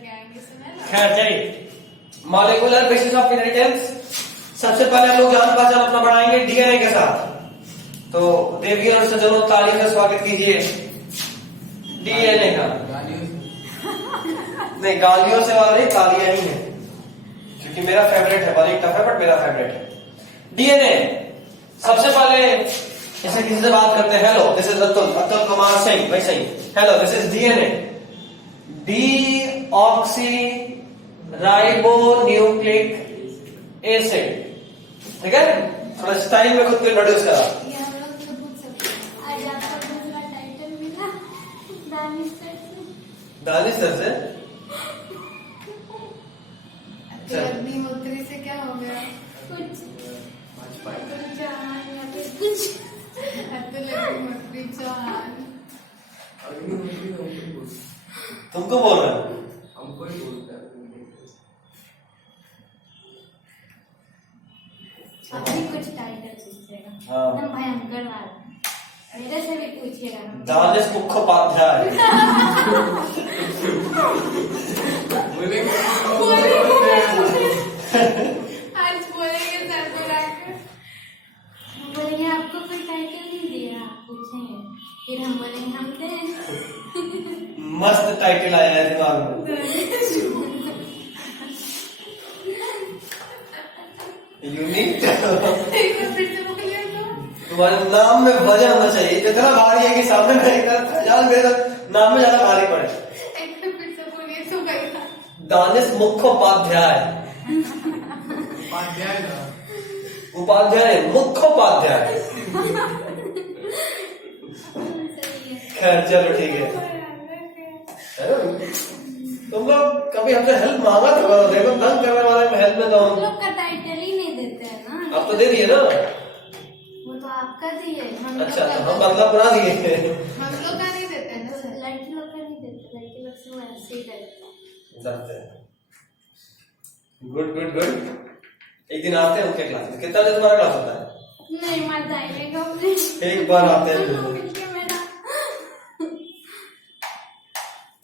खैर चलिए, molecular basis of inheritance. सबसे पहले हम लोग जान पहचान अपना बढ़ाएंगे डीएनए के साथ। तो देवी और सज्जनों, ताली से स्वागत कीजिए डीएनए का। नहीं, गालियों से वाला नहीं, तालियां ही है, क्योंकि मेरा फेवरेट है। भले टफ है बट मेरा फेवरेट है डीएनए। सबसे पहले जैसे किसी से बात करते हैं, hello this is Atul Kumar Singh, वैसे ही hello this is DNA, deoxyribonucleic acid. ठीक है, थोड़ा स्टाइल में खुद को इंट्रोड्यूस करा। दानिश सर से अग्निहोत्री से क्या हो गया? कुछ अग्निहोत्री चौहान। तुमको बोल रहा हूं, हमको ही बोलता है। अभी कुछ टाइटल पूछिएगा, हाँ। एकदम भयंकर वाला। मेरे से भी पूछिएगा। दानिश मुखोपाध्याय। आज बोलेंगे सर को लाकर, हम बोलेंगे आपको कोई टाइटल नहीं दिया, आप पूछेंगे, फिर हम बोलेंगे हम दें। मस्त टाइटल आया है दिमाग में। यूनिक। तुम्हारे नाम में वजन होना चाहिए, इतना भारी है कि सामने मेरे नाम में ज्यादा भारी पड़े। दानिश मुखोपाध्याय। उपाध्याय मुखोपाध्याय। खैर चलो ठीक है। तुम लोग कभी हमसे हेल्प मांगा तो करो, देखो तंग करने वाले में हेल्प में दो। हम लोग का टाइटल ही नहीं देते हैं ना। आप तो दे दिए ना। वो तो आपका दिए। अच्छा, तो हम बदला बना दिए। हम लोग का नहीं देते हैं ना सर। लड़की लोग का नहीं देते, लड़की लोग से वो ऐसे ही करते हैं। Good good good. एक दिन आते हैं उनके क्लास में। कितना बजे तुम्हारा क्लास होता है? नहीं मत आइएगा, एक बार आते हैं।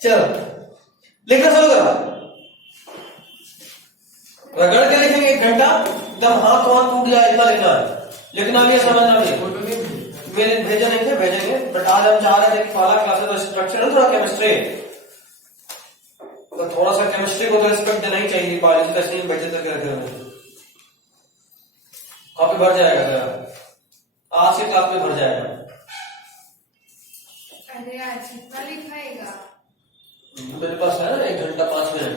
चलो लिखना शुरू करो। रगड़ के लिखेंगे 1 घंटा, एकदम हाथ टूट जाए इतना लिखना है। लिखना भी है, समझना भी है। मेरे भेजे नहीं थे, भेजेंगे, बट आज हम चाह रहे थे कि पहला क्लास है तो स्ट्रक्चर है थोड़ा केमिस्ट्री, तो थोड़ा सा केमिस्ट्री को तो रिस्पेक्ट देना ही चाहिए। बायोलॉजी का सीन बचे तक रखे होंगे, कॉपी भर जाएगा। आज से क्लास में भर जाएगा। अरे आज कितना लिखाएगा? मेरे पास है 1 घंटा 5 मिनट।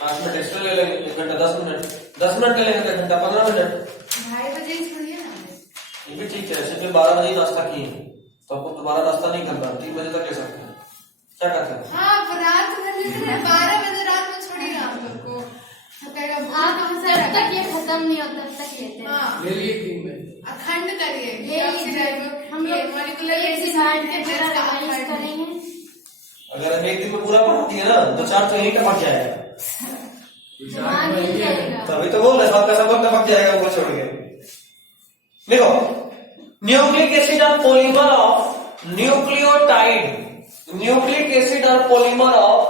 5 मिनट एक्स्ट्रा ले लेंगे, 1 घंटा 10 मिनट, 10 मिनट ले लेंगे, 1 घंटा 15 मिनट। 2:30 बजे छोड़िए ना। ये भी ठीक है, ऐसे 12 बजे नाश्ता किए तो आपको दोबारा नाश्ता नहीं करना, 3 बजे तक ले सकते हैं। क्या कहते हैं? हाँ, रात में 12 बजे रात में छोड़िए आप लोग को। तो कहेगा आप जब तक ये खत्म नहीं होता तब तक लेते हैं। हाँ, ले लिए 3 में अखंड करिए। हम लोग मॉलिक्यूलर करेंगे। अगर हम एक दिन में पूरा पढ़ दिए ना तो 4 तो यही टपक जाएगा। तभी तो बोल रहे सबका सब टपक जाएगा वो छोड़ के। देखो, न्यूक्लिक एसिड और polymer of nucleotide. Nucleic acid और पॉलीमर ऑफ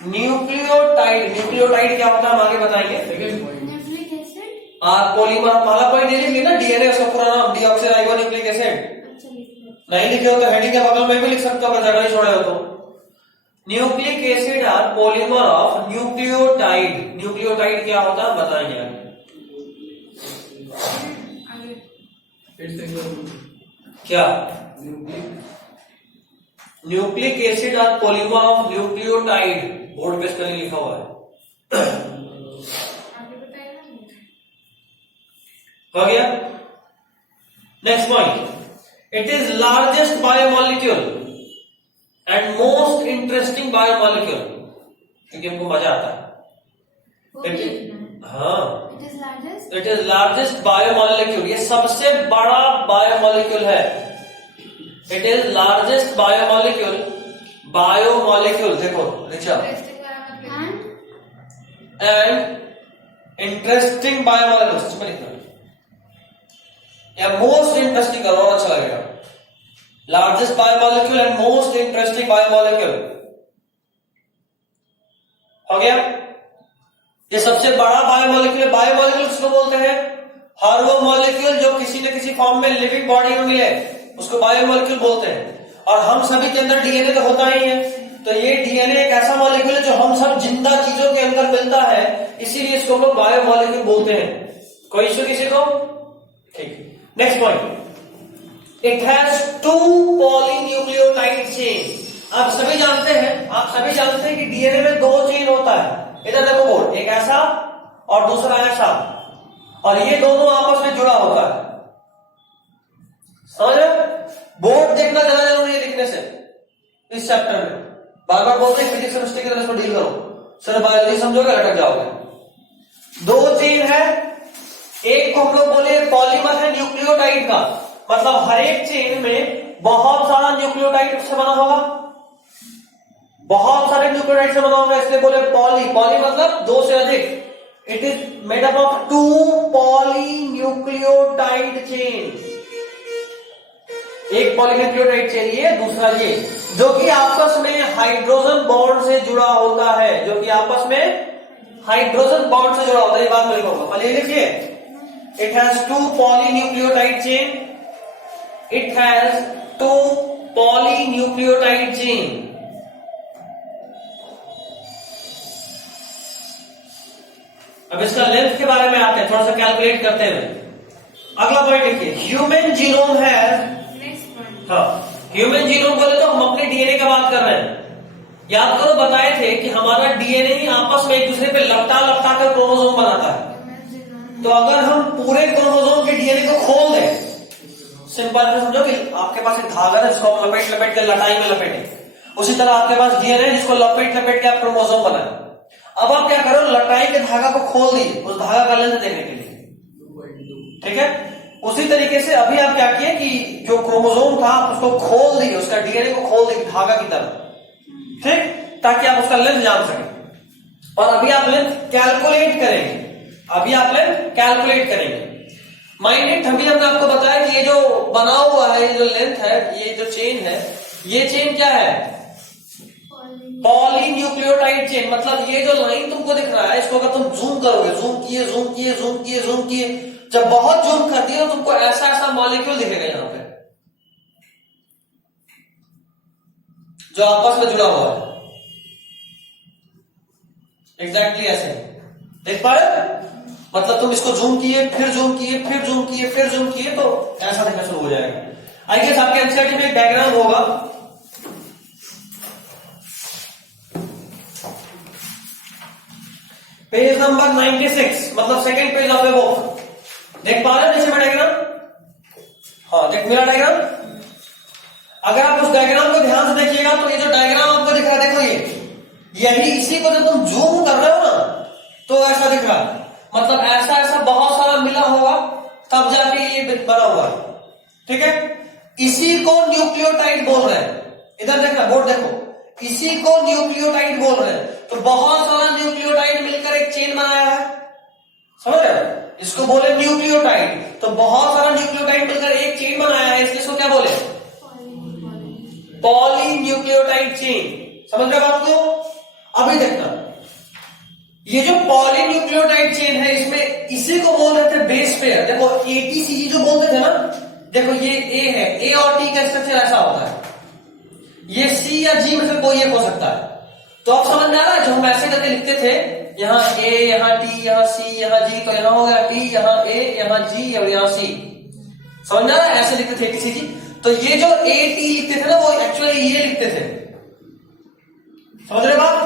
न्यूक्लियोटाइड। न्यूक्लियोटाइड क्या होता है हम आगे बताएंगे। न्यूक्लिक एसिड और पॉलीमर पहला पॉइंट ये लिखिए ना, डीएनए उसका पूरा नाम डीऑक्सीराइबोन्यूक्लिक एसिड। नहीं लिखे हो तो हेडिंग के बगल में भी लिख सकते हो अगर जगह नहीं छोड़े हो तो। न्यूक्लिक एसिड और पॉलीमर ऑफ न्यूक्लियोटाइड। न्यूक्लियोटाइड क्या होता है बताएंगे आगे। क्या न्यूक्लिक एसिड और पॉलीमर ऑफ न्यूक्लियोटाइड, बोर्ड पे स्पेलिंग लिखा हुआ है। हो गया। Next point, it is largest biomolecule and most interesting biomolecule, क्योंकि हमको मजा आता है। हाँ, इट इज लार्जेस्ट बायोमॉलिक्यूल, ये सबसे बड़ा बायोमॉलिक्यूल है। It is largest biomolecule. Biomolecule देखो ऋचा, एंड इंटरेस्टिंग बायोमॉलिक्यूल या मोस्ट इंटरेस्टिंग करो और अच्छा लगेगा। Largest biomolecule and most interesting biomolecule. हो गया। ये सबसे बड़ा बायोमोलिक्यूल। बायोमोलिक्यूल किसको बोलते हैं? हर वो मॉलिक्यूल जो किसी न किसी फॉर्म में लिविंग बॉडी में मिले उसको बायोमोलिक्यूल बोलते हैं। और हम सभी के अंदर डीएनए तो होता ही है, तो ये डीएनए एक ऐसा मॉलिक्यूल है जो हम सब जिंदा चीजों के अंदर मिलता है, इसीलिए इसको हम लोग बायोमोलिक्यूल बोलते हैं। कोई इश्यू किसी को? ठीक। Next point, it has 2 polynucleotide chain. आप सभी जानते हैं कि डीएनए में 2 चेन होता है। इधर देखो बोर्ड, एक ऐसा और दूसरा ऐसा, और ये दोनों आपस में जुड़ा होता है। समझ रहे? बोर्ड देखना ज्यादा जरूरी है लिखने से। इस चैप्टर में बार बार बोलते हैं फिजिक्स केमिस्ट्री की तरह इसको डील करो, सिर्फ बायोलॉजी समझोगे लटक जाओगे। 2 चेन है, एक को हम लोग बोले पॉलीमर है न्यूक्लियोटाइड का, मतलब हर एक चेन में बहुत सारा न्यूक्लियोटाइड से बना होगा, बहुत सारे न्यूक्लियोटाइड से बना होगा, इसलिए बोले पॉली। पॉली मतलब 2 से अधिक। It is made up of 2 polynucleotide chain. एक पॉलीन्यूक्लियोटाइड चेन ये, दूसरा ये, जो कि आपस में हाइड्रोजन बॉन्ड से जुड़ा होता है, जो कि आपस में हाइड्रोजन बॉन्ड से जुड़ा होता है। ये बात मैं लिखूंगा, पहले लिखिए। It has 2 polynucleotide chain. It has 2 polynucleotide chain. अब इसका लेंथ के बारे में आते हैं, थोड़ा सा कैलकुलेट करते हैं। अगला पॉइंट लिखिए, ह्यूमन जीनोम है। हाँ, ह्यूमन जीनोम बोले तो हम अपने डीएनए का बात कर रहे हैं। याद करो, बताए थे कि हमारा डीएनए ही आपस में एक दूसरे पे लपटा लपटा कर क्रोमोसोम बनाता है। तो अगर हम पूरे क्रोमोसोम के डीएनए को खोल दें, सिंपल में समझो कि आपके पास एक धागा है जिसको आप लपेट लपेट कर लटाई में लपेटे, उसी तरह आपके पास डीएनए जिसको लपेट लपेट के आप क्रोमोसोम बनाए। अब आप क्या करो, लटाई के धागा को खोल दिए उस धागा का लेंथ देखने के लिए। ठीक है, उसी तरीके से अभी आप क्या किए कि जो क्रोमोसोम था उसको खोल दिए, उसका डीएनए को खोल दिए धागा की तरह, ठीक, ताकि आप उसका लेंथ जान सकें। और अभी आप लेंथ कैलकुलेट करेंगे। माइंड इट, अभी हमने आपको बताया कि ये जो बना हुआ है, ये जो लेंथ है, ये जो चेन है, ये चेन क्या है? Polynucleotide chain. मतलब ये जो लाइन तुमको दिख रहा है, इसको अगर तुम जूम करोगे, जूम किए, जब बहुत जूम कर दिए तो तुमको ऐसा ऐसा मॉलिक्यूल दिखेगा यहां पे, जो आपस में जुड़ा हुआ है। एग्जैक्टली ऐसे देख पा रहे? मतलब तुम इसको जूम किए, फिर जूम किए, फिर जूम किए, फिर जूम किए, तो ऐसा दिखना शुरू हो जाएगा। आई गेस आपके एनसीईआरटी में एक डायग्राम होगा, पेज नंबर 96, मतलब second page of the book. देख पा रहे हैं नीचे में डायग्राम? हाँ, देख मेरा डायग्राम। अगर आप उस डायग्राम को ध्यान से देखिएगा तो ये जो डायग्राम आपको दिख रहा है, देखो यही इसी को जब तुम जूम कर रहे हो ना तो ऐसा दिख रहा है। मतलब ऐसा ऐसा बहुत सारा मिला होगा तब जाके ये बना हुआ है। ठीक है, इसी को न्यूक्लियोटाइड बोल रहे हैं। इधर देखना, बोर्ड देखो, इसी को न्यूक्लियोटाइड बोल रहे हैं। तो बहुत सारा न्यूक्लियोटाइड मिलकर एक चेन बनाया है, समझ रहे हो? इसको बोले न्यूक्लियोटाइड। तो बहुत सारा न्यूक्लियोटाइड मिलकर एक चेन बनाया है, इसलिए इसको क्या बोले? Polynucleotide chain. समझ रहे बात को? अभी देखना, ये जो पॉलीन्यूक्लियोटाइड चेन है, इसमें इसी को बोल रहे थे बेस पेयर। देखो ATCG जो बोलते थे ना, देखो ये A है, A और T का स्ट्रक्चर ऐसा होता है। ये C या G में से कोई एक हो सकता है। तो आप समझ में आ रहा है, जो हम ऐसे करके लिखते थे, यहाँ A, यहाँ T, यहाँ C, यहाँ G, तो यहाँ हो गया T, यहाँ A, यहाँ G और यहाँ C। समझ में आ रहा है? ऐसे लिखते थे ATCG। तो ये जो AT लिखते थे ना, वो एक्चुअली ये लिखते थे। समझ रहे बात?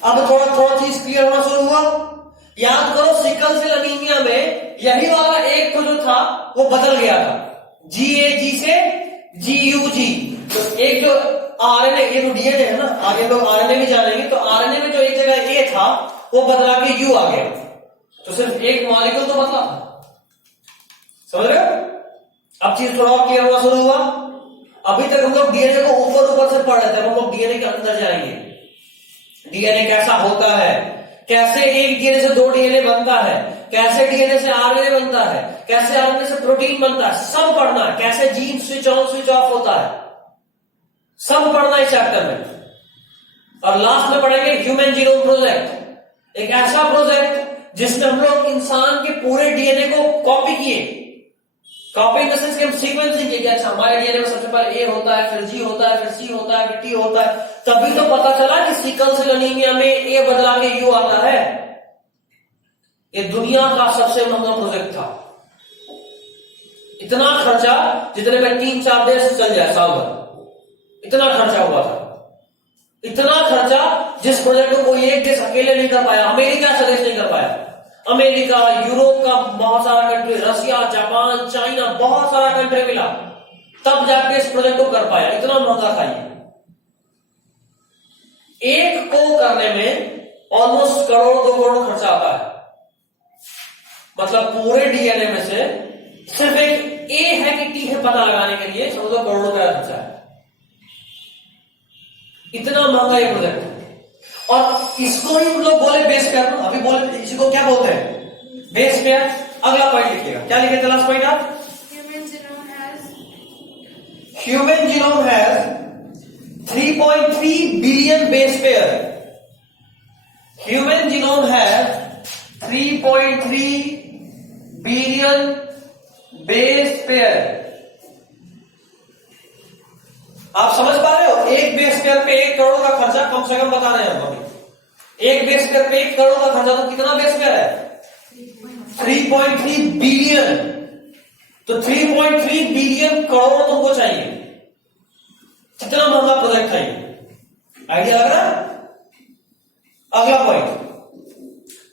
अब थोड़ा चीज क्लियर होना शुरू हुआ। याद करो, सिकल सेल एनीमिया में यही वाला एक तो जो था वो बदल गया था, GAG से GUG। तो एक जो आरएनए, ये जो डीएनए है ना, आगे लोग आरएनए भी जानेंगे, तो आरएनए में जो एक जगह A था वो बदला के U आ गया। तो सिर्फ एक मॉलिक्यूल तो बदला। समझ रहे हो? अब चीज थोड़ा और क्लियर होना शुरू हुआ। अभी तक हम लोग डीएनए को ऊपर से पढ़ रहे थे, हम लोग डीएनए के अंदर जाएंगे। डीएनए कैसा होता है, कैसे एक डीएनए से 2 डीएनए बनता है, कैसे डीएनए से आरएनए बनता है, कैसे आरएनए से प्रोटीन बनता है, सब पढ़ना है। कैसे gene switch on switch off होता है, सब पढ़ना है इस चैप्टर में। और लास्ट में पढ़ेंगे ह्यूमन जीनोम प्रोजेक्ट। एक ऐसा प्रोजेक्ट जिसमें हम लोग इंसान के पूरे डीएनए को कॉपी किए। कॉपी इन द सेंस कि हम सीक्वेंसिंग किए कि अच्छा हमारे डीएनए में सबसे पहले ए होता है, फिर जी होता है, फिर सी होता है, फिर टी होता है। तभी तो पता चला कि सिकल सेल एनीमिया में ए बदला के यू आता है। ये दुनिया का सबसे महंगा प्रोजेक्ट था। इतना खर्चा जितने में 3-4 देश चल जाए साल भर, इतना खर्चा हुआ था। इतना खर्चा जिस प्रोजेक्ट को कोई एक देश अकेले नहीं कर पाया। अमेरिका से देश नहीं कर पाया। अमेरिका, यूरोप का बहुत सारा कंट्री, रशिया, जापान, चाइना, बहुत सारा कंट्री मिला, तब जाके इस प्रोजेक्ट को कर पाया। इतना महंगा था ये। एक को करने में ऑलमोस्ट करोड़ 2 करोड़ खर्चा आता है। मतलब पूरे डीएनए में से सिर्फ एक ए है कि टी है पता लगाने के लिए समझो करोड़ों रुपया खर्चा है। इतना महंगा ये प्रोजेक्ट है। और इसको ही हम लोग बोले बेस पेयर। अभी बोले इसको क्या बोलते हैं? Base pair. अगला पॉइंट लिखिएगा, क्या लिखे थे लास्ट पॉइंट आप? Human genome has 3.3 billion base pair. Human genome has 3.3 billion base pair. आप समझ पा रहे हो? एक बेस पेयर पे 1 करोड़ का खर्चा कम से कम बता रहे हैं हम अभी। एक बेस पेयर पे 1 करोड़ का खर्चा, तो कितना बेस पेयर है? 3.3 बिलियन। तो 3.3 बिलियन करोड़ तुमको चाहिए। कितना महंगा प्रोजेक्ट है ये? आइडिया लग रहा है? अगला point,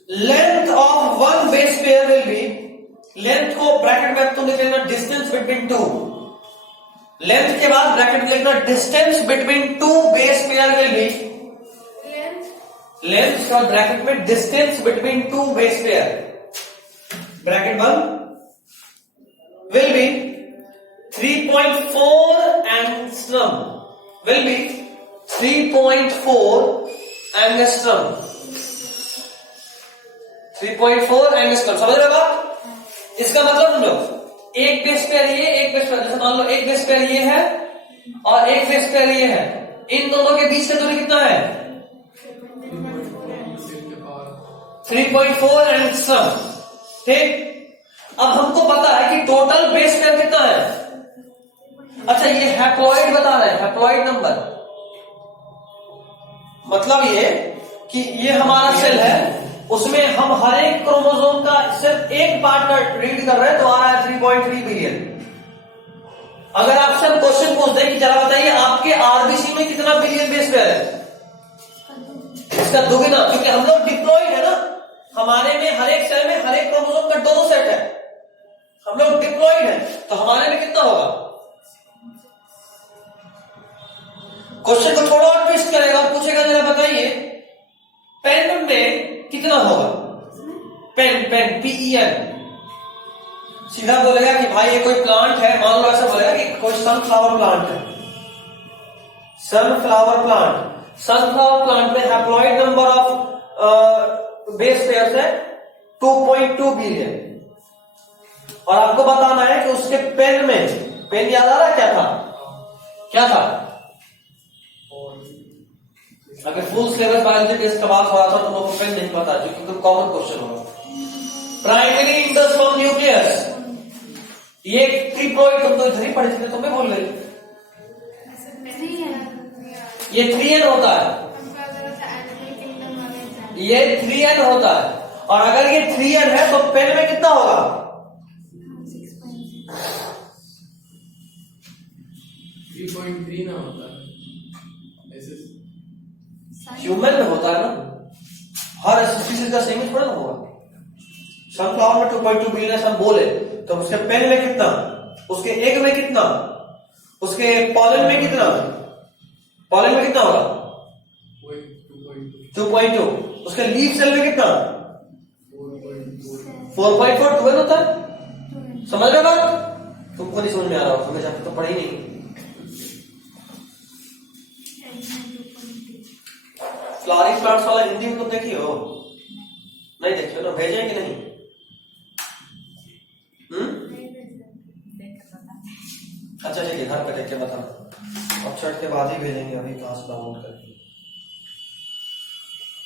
length of one base pair will be, length को ब्रैकेट में तुम लिख लेना डिस्टेंस बिटवीन टू। लेंथ के बाद ब्रैकेट में लिखना distance between two base pair will be, length का ब्रैकेट में distance between two base pair, bracket बंद, will be 3.4 angstrom, will be 3.4 angstrom, 3.4 angstrom. समझ रहे हो बात? इसका मतलब समझो, एक बेस पेयर ये, एक बेस पेयर, जैसे मान लो एक बेस पेयर ये है और एक बेस पेयर ये है, इन दोनों के बीच का दूरी कितना है? 3.4 एंगस्ट्रम। ठीक, अब हमको पता है कि टोटल बेस पेयर कितना है। अच्छा, ये हैप्लॉइड बता रहे हैं, हैप्लॉइड नंबर। मतलब ये कि ये हमारा सेल है, उसमें हम हर एक क्रोमोसोम का सिर्फ एक पार्ट का रीड कर रहे हैं, तो आ रहा है 3.3 बिलियन। अगर आपसे हम क्वेश्चन पूछते हैं कि जरा बताइए आपके आरबीसी में कितना बिलियन बेस पेयर है, इसका दुगना, क्योंकि हम लोग डिप्लॉइड है ना, हमारे में हर एक सेल में हर एक क्रोमोसोम का 2 सेट है, हम लोग डिप्लॉइड है, तो हमारे में कितना होगा? क्वेश्चन को थोड़ा और ट्विस्ट करेगा, पूछेगा जरा बताइए पेन में कितना होगा? Pen, pen, PEN। सीधा बोलेगा कि भाई ये कोई प्लांट है, मान लो ऐसा बोलेगा कि कोई सनफ्लावर प्लांट है, सनफ्लावर प्लांट। सनफ्लावर प्लांट में haploid number of base pairs है 2.2 बिलियन। और आपको बताना है कि उसके पेन में, पेन याद आ रहा है क्या था? क्या था? अगर फुल सिलेबस बायोलॉजी टेस्ट का बात हो रहा था तो लोगों को पेन नहीं पता, जो कि कॉमन क्वेश्चन होगा। प्राइमरी इंडोस्पर्म न्यूक्लियस, ये ट्रिप्लॉइड, तुम तो इधर ही पढ़े थे, तुम्हें बोल रहे, ये 3N होता है, ये 3N होता है। और अगर ये 3N है तो पेन में कितना होगा? 3.3 ना होता है ऐसे। ह्यूमन में होता है ना, हर स्पीशीज का सेम थोड़ा ना होगा। सनफ्लावर में 2.2 बिलियन हम बोले, तो उसके पेन में कितना, उसके एग में कितना, उसके पॉलन में कितना, पॉलन में कितना होगा? 2.2। उसके लीफ सेल में कितना? 4.4। 12 होता है। समझ रहे बात? तुमको नहीं समझ में आ रहा हो, समझ तो पढ़ी नहीं। फ्लावरिंग प्लांट्स वाला हिंदी में तुम देखी हो? नहीं देखी हो ना? भेजे कि नहीं? अच्छा चलिए घर पे देख के बताना, अब छठ के बाद ही भेजेंगे, अभी क्लास डाउनलोड करके।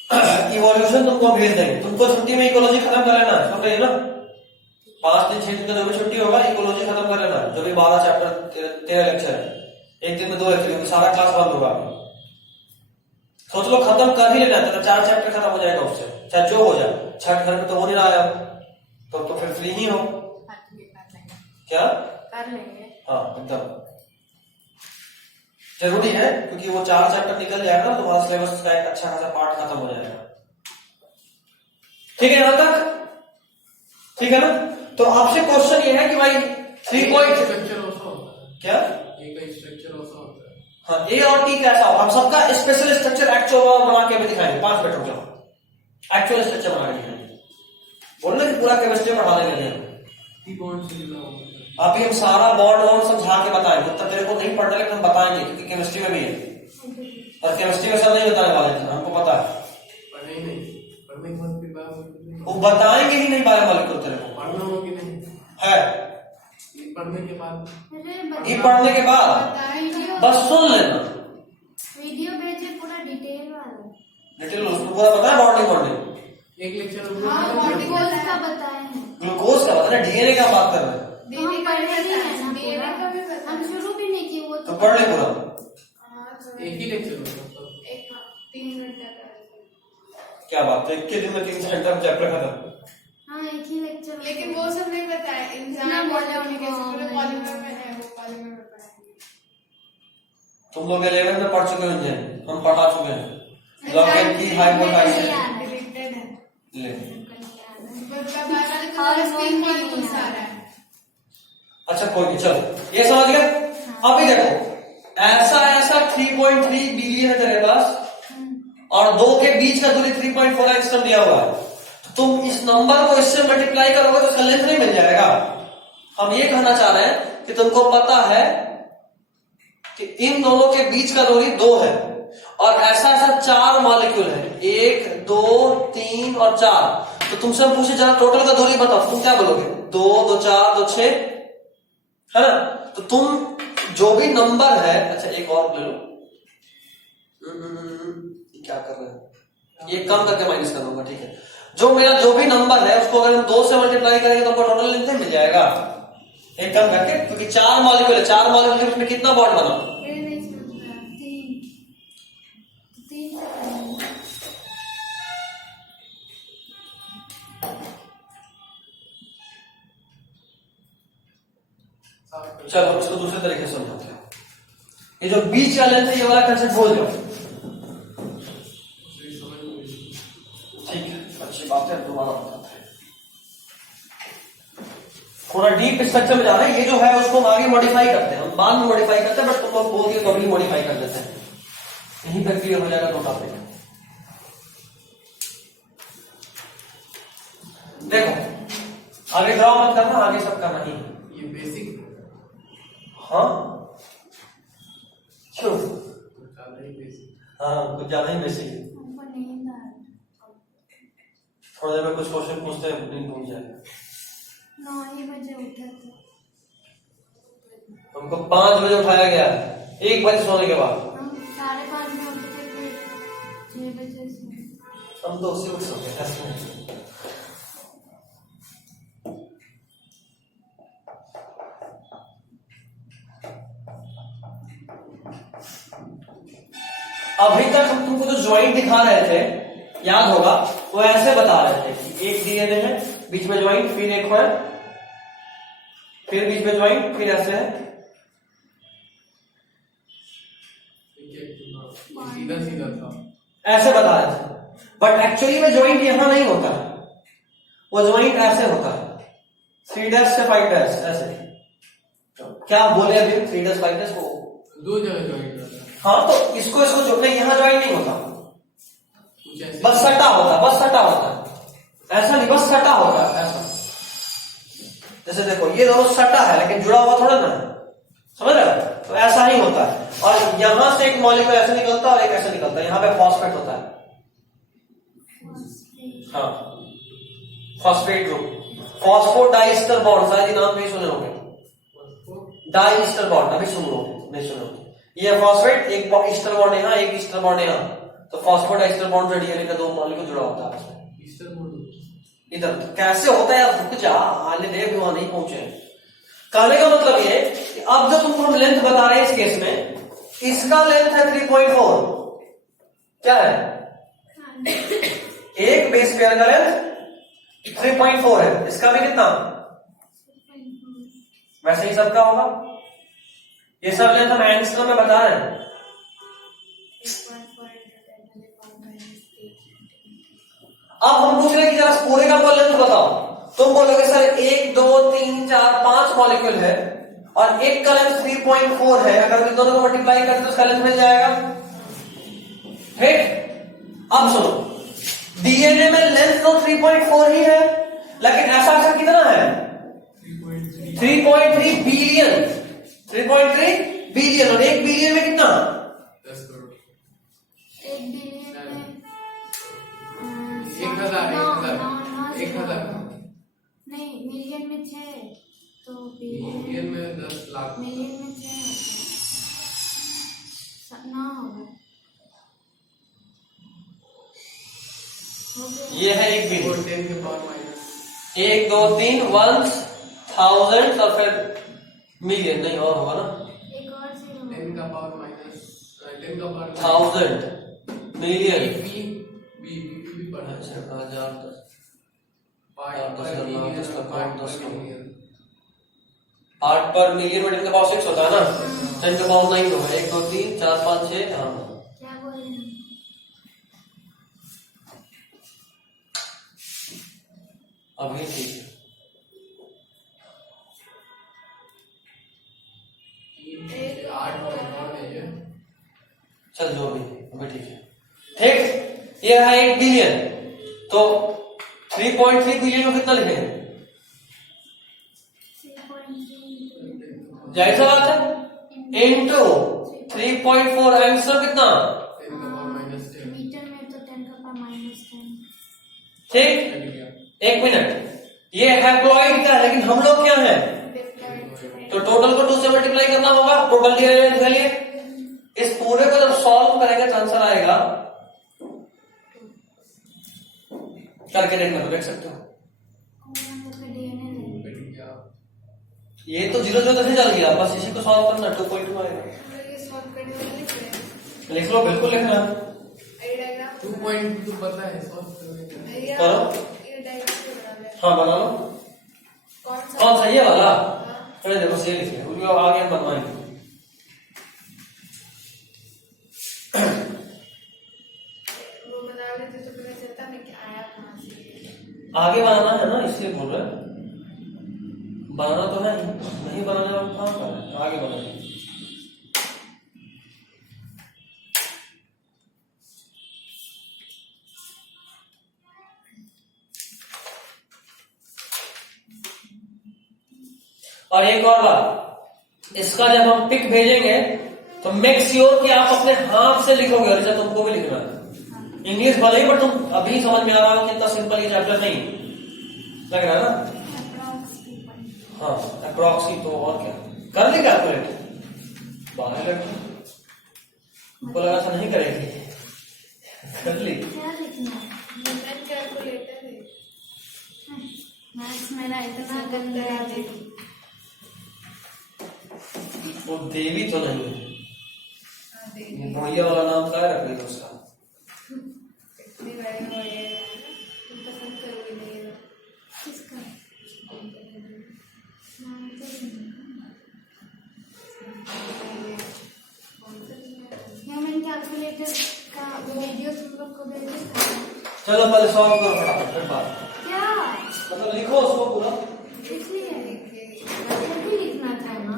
इवोल्यूशन तुमको भेज देंगे, तुमको छुट्टी में इकोलॉजी खत्म कर लेना है, समझे ना? 5 दिन 6 दिन का जो भी छुट्टी होगा इकोलॉजी खत्म कर लेना है, जो भी 12 चैप्टर 13 लेक्चर है, एक दिन में 2 लेक्चर क्योंकि सारा क्लास बंद होगा। सोच लो खत्म कर ही लेना है तो 4 चैप्टर खत्म हो जाएगा उससे, चाहे जो हो जाए। छठ घर में तो हो नहीं रहा है तो फिर फ्री ही हो। क्या कर लेंगे? हाँ एकदम जरूरी है क्योंकि वो 4 चैप्टर निकल जाएगा ना तुम्हारा सिलेबस का एक अच्छा खासा पार्ट खत्म हो जाएगा। ठीक है यहां तक? ठीक है ना? तो आपसे क्वेश्चन ये है कि भाई 3 पॉइंट स्ट्रक्चर होता है क्या ए का स्ट्रक्चर होता है। हाँ ए और टी कैसा हो, हम सबका स्पेशल स्ट्रक्चर एक्चुअल बना के भी दिखाएंगे। 5 मिनट रुक जाओ, एक्चुअल स्ट्रक्चर बना के दिखाएंगे। बोलना कि पूरा केमिस्ट्री पढ़ा देंगे ई बॉन्ड से मिला होगा अभी हम सारा बॉन्ड वॉन्ड समझा के बताएंगे, मतलब तेरे को नहीं पढ़ना लेकिन हम बताएंगे क्योंकि केमिस्ट्री में भी है और केमिस्ट्री में सब नहीं बताने वाले थे, हमको पता है। पढ़े ही नहीं, पढ़ने के बाद फिर बात वो बताएंगे ही नहीं बायोमोलिक्यूल तेरे को पढ़ना हो कि नहीं है। ये पढ़ने के बाद ये पढ़ने के बाद बस सुन लेना, वीडियो भेजे पूरा डिटेल वाला, डिटेल उसको पूरा पता है। बॉन्डिंग बॉन्डिंग एक लेक्चर ग्लूकोज का बताए हैं, ग्लूकोज का पता है, डीएनए का बात कर रहे हैं तो हम पढ़े ही है ना पूरा, हम शुरू भी नहीं किए वो तो पढ़ ले पूरा। एक ही लेक्चर होता है। 3 घंटे का। क्या बात है, 1 दिन में 3 घंटा में चैप्टर खत्म। हाँ एक ही लेक्चर, लेकिन वो सब नहीं बताया एंजाइम पूरे पॉलीमर में है, वो पॉलीमर में पढ़ाएंगे। तुम लोग 11 में पढ़ चुके हो इंजन, हम पढ़ा चुके हैं लॉकेट की हाइपोथेसिस रिलेटेड है ले। उसका बारे में 3 मॉलिक्यूल्स आ रहा है। अच्छा कोई नहीं, चलो ये समझ गए। अभी देखो ऐसा ऐसा 3.3 बिलियन है तेरे पास और 2 के बीच का दूरी 3.4 एंगस्ट्रॉम दिया हुआ है, तो तुम इस नंबर को इससे मल्टीप्लाई करोगे तो इसका लेंथ नहीं मिल जाएगा। हम ये कहना चाह रहे हैं कि तुमको पता है कि इन दोनों के बीच का दूरी 2 है और ऐसा ऐसा 4 मॉलिक्यूल है, 1 2 3 और 4। तो तुमसे हम पूछे जरा टोटल का दूरी बताओ, तुम क्या बोलोगे? 2 2 4 2 6 है ना? तो तुम जो भी नंबर है, अच्छा एक और ले लो, क्या कर रहे हैं, ये कम करके माइनस कर दूंगा, ठीक है। जो मेरा जो भी नंबर है उसको अगर हम 2 से मल्टीप्लाई करेंगे तो हमको टोटल लेंथ मिल जाएगा, एक कम करके, क्योंकि 4 मॉलिक्यूल है, 4 मॉलिक्यूल के बीच में कितना बॉन्ड बना? चलो इसको दूसरे तरीके से समझाते हैं। ये जो बीच का लेंथ है ये वाला कंसेप्ट भूल जाओ, ठीक है, अच्छी बात है, दोबारा बताते हैं। थोड़ा डीप स्ट्रक्चर में जा रहे हैं, ये जो है उसको हम आगे मॉडिफाई करते हैं, हम बाद में मॉडिफाई करते हैं, बट तुम लोग बोल के कभी मॉडिफाई कर देते हैं, यहीं पर क्लियर हो जाएगा टोटल पे। देखो आगे ड्रॉ मत करना, आगे सब करना ही ये बेसिक हाँ क्यों? ज्यादा ही बेसिक हाँ कुछ ज्यादा ही बेसिक है, हमको नींद आ रही थोड़ी देर में कुछ क्वेश्चन पूछते हैं, नींद टूट जाएगा। 9 बजे उठे थे, हमको 5 बजे उठाया गया, 1 बजे सोने के बाद। हम 5:30 में उठे थे, 6 बजे से। हम तो उसी वक्त सोते हैं। अभी तक हम तुमको जो ज्वाइंट दिखा रहे थे याद होगा, वो ऐसे बता रहे थे कि एक डीएनए है, बीच में ज्वाइंट, फिर एक है, फिर बीच में ज्वाइंट, फिर ऐसे है। सीधा सीधा था, ऐसे बता रहे थे, बट एक्चुअली में ज्वाइंट यहां नहीं होता है, वो ज्वाइंट ऐसे होता है, 3' से 5' ऐसे। क्या बोले अभी 3' 5' वो 2 जगह ज्वाइन रहता है। हाँ तो इसको इसको जोड़ना, यहाँ ज्वाइंट नहीं होता, कुछ ऐसे बस सटा होता है, बस सटा होता है, ऐसा नहीं, बस सटा होता है ऐसा। जैसे देखो ये दोनों सटा है लेकिन जुड़ा हुआ थोड़ा ना, समझ रहे हो? तो ऐसा ही होता है, और यहां से एक मॉलिक्यूल ऐसे निकलता है और एक ऐसे निकलता है, यहाँ पे फॉस्फेट होता है, हाँ phosphate group, phospho diester bond, शायद नाम नहीं सुने होंगे, डाइस्टर बॉन्ड अभी सुन लो, नहीं सुने होंगे। ये फॉस्फेट, एक ईस्टर बॉन्ड यहाँ, एक ईस्टर बॉन्ड यहाँ, तो फॉस्फोडाइस्टर बॉन्ड से डीएनए का 2 मॉलिक्यूल जुड़ा होता है आपस में। ईस्टर मोड इधर तो कैसे होता है, आप रुक जा, हाल देख वहां नहीं पहुंचे। कहने का मतलब ये कि अब जो तुमको हम लेंथ बता रहे हैं इस केस में, इसका लेंथ है 3.4। क्या है? एक बेस पेयर का लेंथ 3.4 है, इसका भी कितना? वैसे ही सबका होगा। ये सब लेंथ हम एंगस्ट्रम में बता रहे हैं। अब हम पूछ रहे हैं कि जरा पूरे का वो लेंथ बताओ। तुम बोलोगे सर 1 2 3 4 5 मॉलिक्यूल है और एक का लेंथ 3.4 है, अगर इन दोनों को मल्टीप्लाई करते तो उसका लेंथ मिल जाएगा। ठीक, अब सुनो, डीएनए में लेंथ तो 3.4 ही है, लेकिन ऐसा कितना है? 3.3 बिलियन। 3.3 बिलियन, और 1 बिलियन में कितना? 10 करोड़। 1 बिलियन में 1,000 नहीं, मिलियन में 6, तो बिलियन में 10 लाख। मिलियन में 6 ना होगा। ये है 1 बिलियन। 10 के पावर माइनस 1 2 3 1 1000 और फिर मिलियन, नहीं और होगा ना, एक और 0 10 का पावर माइनस 10 का पावर 1000 मिलियन। भी पढ़ा है। अच्छा, 1000 पार्ट पर मिलियन और पार्ट पर मिलियन। 8 पर मिलियन में 10 का पावर 6 होता है ना, 10 का पावर 9 होगा। 1 2 3 4 5 6। हाँ, क्या बोल रहे हैं? अभी ठीक है। 8 और है। चल जो भी, अभी ठीक है। ठीक, ये है 1 बिलियन, तो 3.3 बिलियन को कितना लिखेंगे? 3.3 जाहिर सा बात है, इंटू 3.4 आंसर कितना? 10 का पावर माइनस 10। मीटर में तो 10 का पावर -10। ठीक, 1 मिनट। ये हैप्लॉइड का है, लेकिन हम लोग क्या है? तो टोटल को 2 से मल्टीप्लाई करना होगा टोटल डीएनए के लिए। इस पूरे को जब सॉल्व करेंगे तो आंसर आएगा, करके देखना तो देख सकते हो। ये तो 0 0 से चल गया, बस इसी को सॉल्व करना, 2.2 आएगा। लिख लो, बिल्कुल लिखना। 2.2 पता है, सॉल्व करोगे। करो, हाँ बना लो। कौन सा, ये वाला? अरे देखो सही लिखे, उनको आगे हम बनवाएंगे। वो बना लेते तो पता चलता नहीं कि आया कहाँ से। आगे बनाना है ना, इसलिए बोल रहे हैं। बनाना तो है नहीं, बनाने वाला कहाँ पर है? आगे बनाएंगे। और एक और बात, इसका जब हम पिक भेजेंगे तो मेक श्योर कि आप अपने हाथ से लिखोगे, और जब तुमको भी लिखना है इंग्लिश भले ही, पर तुम अभी समझ में आ रहा हो कि इतना सिंपल ये चैप्टर नहीं लग रहा है ना। हाँ, अप्रॉक्सी तो और क्या कर ली कैलकुलेट, बाहर लड़की हमको लगा था नहीं करेगी, कर ली। क्या लिखना है? ह्यूमन कैलकुलेटर है। मैथ्स मेरा इतना गंदा है। वो देवी तो नहीं है, हाँ, देखिए। भैया वाला नाम क्या रख रही उसका? इतने बड़े हो गए हैं, तुम पसंद करोगे नहीं ना। किसका? नाम तो नहीं। ह्यूमन कैलकुलेटर का वीडियो तुम लोग को भेजा था। चलो पहले सॉल्व करो फटाफट, फिर बात। क्या? मतलब लिखो उसको पूरा। इसलिए मुझे भी लिखना था ना।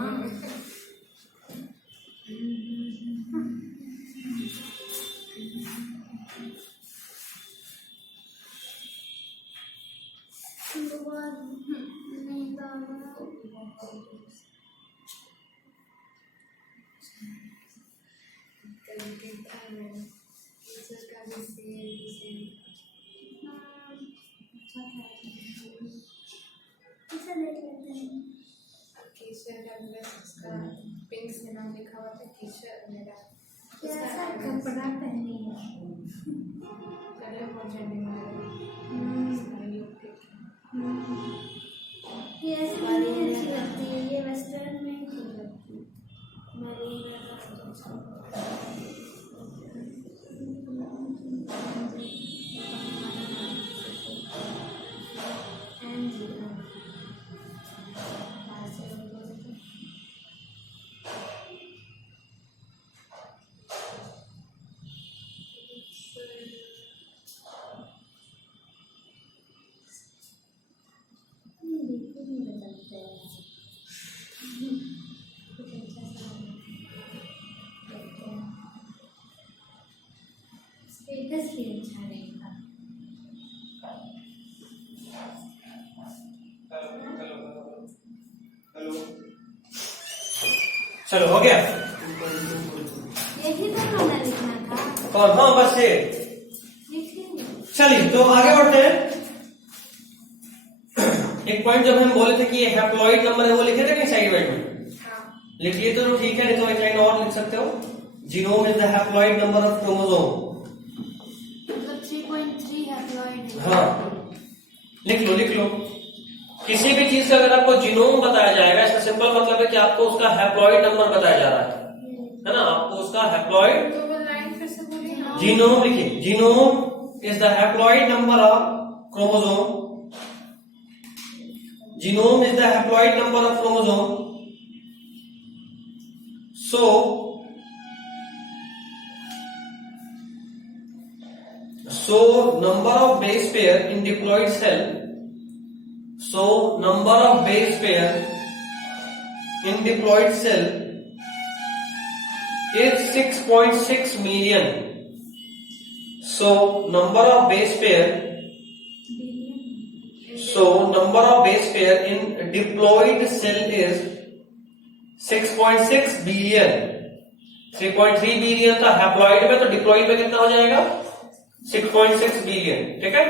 पिंक से नाम लिखा हुआ था, टी-शर्ट मेरा। कैसा कपड़ा पहनी है? ये ऐसे वाली अच्छी लगती है, ये वेस्टर्न में ठीक लगती है। मैरून में स्टेटस भी अच्छा रहेगा। चलो हो गया। यही तो खाना लिखना था। कौन? हाँ बस ये। लिख लेंगे। चलिए तो आगे बढ़ते हैं। एक पॉइंट जब हम बोले थे कि ये हैप्लॉइड नंबर है वो लिखे थे कि साइड बाइड में लिखिए तो ठीक है, नहीं तो एक लाइन और लिख सकते हो। Genome is the haploid number of chromosome. मतलब 3.3 हैप्लॉइड है। हाँ लिख लो। किसी भी चीज का अगर आपको जीनोम बताया जाएगा, इसका सिंपल मतलब है कि आपको उसका हैप्लॉइड नंबर बताया जा रहा है ना, आपको उसका हैप्लॉइड। तो वो लाइन फिर से बोलिए ना। जीनोम लिखिए, genome is the haploid number of chromosome. Genome is the haploid number of chromosome. So number of base pair in diploid cell. So number of base pair in diploid cell is 6.6 million. So number of base pair. So number of base pair in diploid cell is 6.6 billion. 3.3 billion था haploid में, तो diploid में कितना हो जाएगा? 6.6 billion. ठीक है।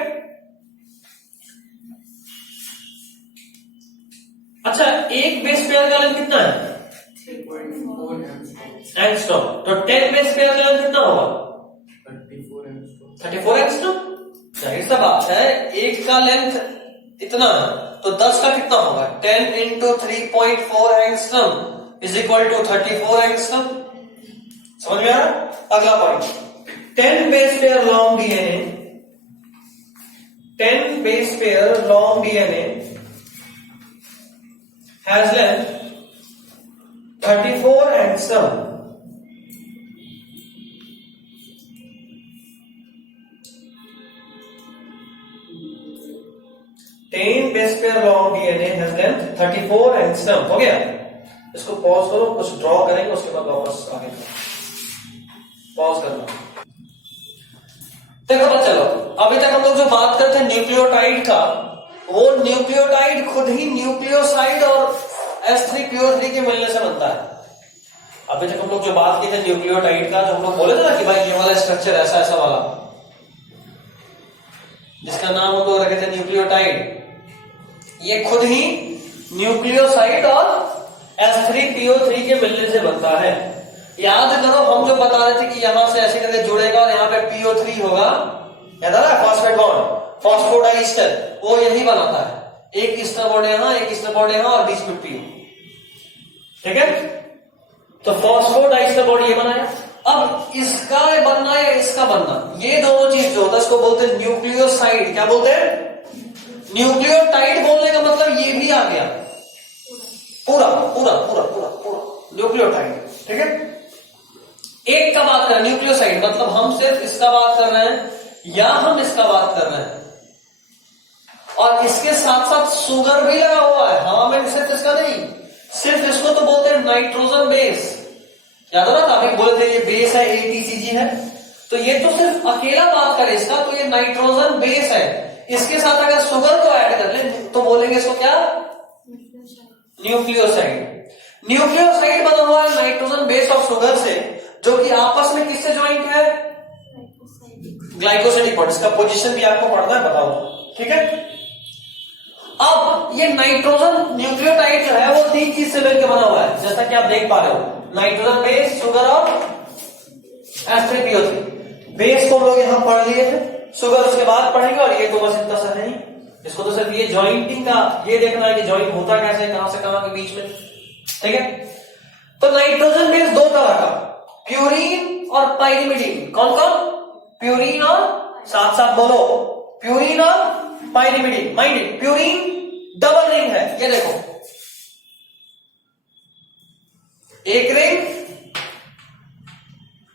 अच्छा, एक बेस पेयर का लेंथ कितना है? 3.4 एंगस्ट्रॉम। तो 10 बेस पेयर का लेंथ कितना होगा? 34 एंगस्ट्रॉम। 34 एंगस्ट्रॉम। जाहिर सा बात है, एक का लेंथ इतना है तो 10 का कितना होगा? 10 into 3.4 angstrom is equal to 34 angstrom. समझ में आ रहा? अगला point, 10 base pair long DNA, 10 base pair long DNA has length 34 angstrom. Base pair long DNA has length 34 angstrom. हो गया। इसको पॉज करो, कुछ ड्रॉ करेंगे, उसके बाद वापस आगे पॉज करना। देखो चलो, अभी तक हम लोग जो बात करते हैं न्यूक्लियोटाइड का, वो न्यूक्लियोटाइड खुद ही न्यूक्लियोसाइड और S3PO3 के मिलने से बनता है। अभी तक हम लोग जो बात की थी न्यूक्लियोटाइड का, जो हम लोग बोले थे ना कि भाई ये वाला स्ट्रक्चर ऐसा ऐसा वाला, जिसका नाम हम लोग रखे थे न्यूक्लियोटाइड, ये खुद ही न्यूक्लियोसाइड और S3PO3 के मिलने से बनता है। याद करो, हम जो बता रहे थे कि यहां से ऐसे करके जुड़ेगा और यहाँ पे PO3 होगा, याद आ रहा है? फॉस्फेट बॉन्ड, फॉस्फोडाइस्टर, वो यही बनाता है। एक ईस्टर बॉन्ड यहाँ, एक ईस्टर बॉन्ड यहाँ और बीच में PO। ठीक है, तो फॉस्फोडाइस्टर बॉन्ड ये बनाया। अब इसका बनना या इसका बनना, ये दोनों चीज जो होता है इसको बोलते हैं न्यूक्लियोसाइड। क्या बोलते हैं? न्यूक्लियोटाइड बोलने का मतलब ये भी आ गया, पूरा पूरा पूरा पूरा पूरा न्यूक्लियोटाइड। ठीक है, एक का बात कर रहे हैं न्यूक्लियोसाइड, मतलब हम सिर्फ इसका बात कर रहे हैं या हम इसका बात कर रहे हैं, और इसके साथ साथ शुगर भी लगा हुआ है। हवा में सिर्फ इसका नहीं, सिर्फ इसको तो बोलते हैं नाइट्रोजन बेस। याद हो रहा था, अभी बोले थे ये बेस है, ATCG है, तो ये तो सिर्फ अकेला बात करे इसका, तो ये नाइट्रोजन बेस है। इसके साथ अगर शुगर को ऐड कर ले तो बोलेंगे इसको क्या? न्यूक्लियोसाइड। न्यूक्लियोसाइड बना हुआ है नाइट्रोजन बेस और शुगर से, जो कि आपस में किससे ज्वाइंट है? Glycosidic bond. इसका पोजीशन भी आपको पढ़ना है, बताओ। ठीक है, अब ये नाइट्रोजन न्यूक्लियोटाइड जो है वो 3 चीज से मिलकर बना हुआ है, जैसा कि आप देख पा रहे हो, नाइट्रोजन बेस, शुगर और S3PO3। बेस को हम लोग यहां पढ़ लिए थे, शुगर उसके बाद पढ़ेंगे, और ये तो बस इतना सा है ही। इसको तो सिर्फ ये जॉइंटिंग का ये देखना है कि जॉइंट होता कैसे, कहां से कहां के बीच में, ठीक है। तो नाइट्रोजन बेस दो तरह का, प्यूरिन और पाइरिमिडीन। कौन कौन? प्यूरिन और, साथ साथ बोलो, प्यूरिन और pyrimidine. Mind, purine double ring है, ये देखो, एक रिंग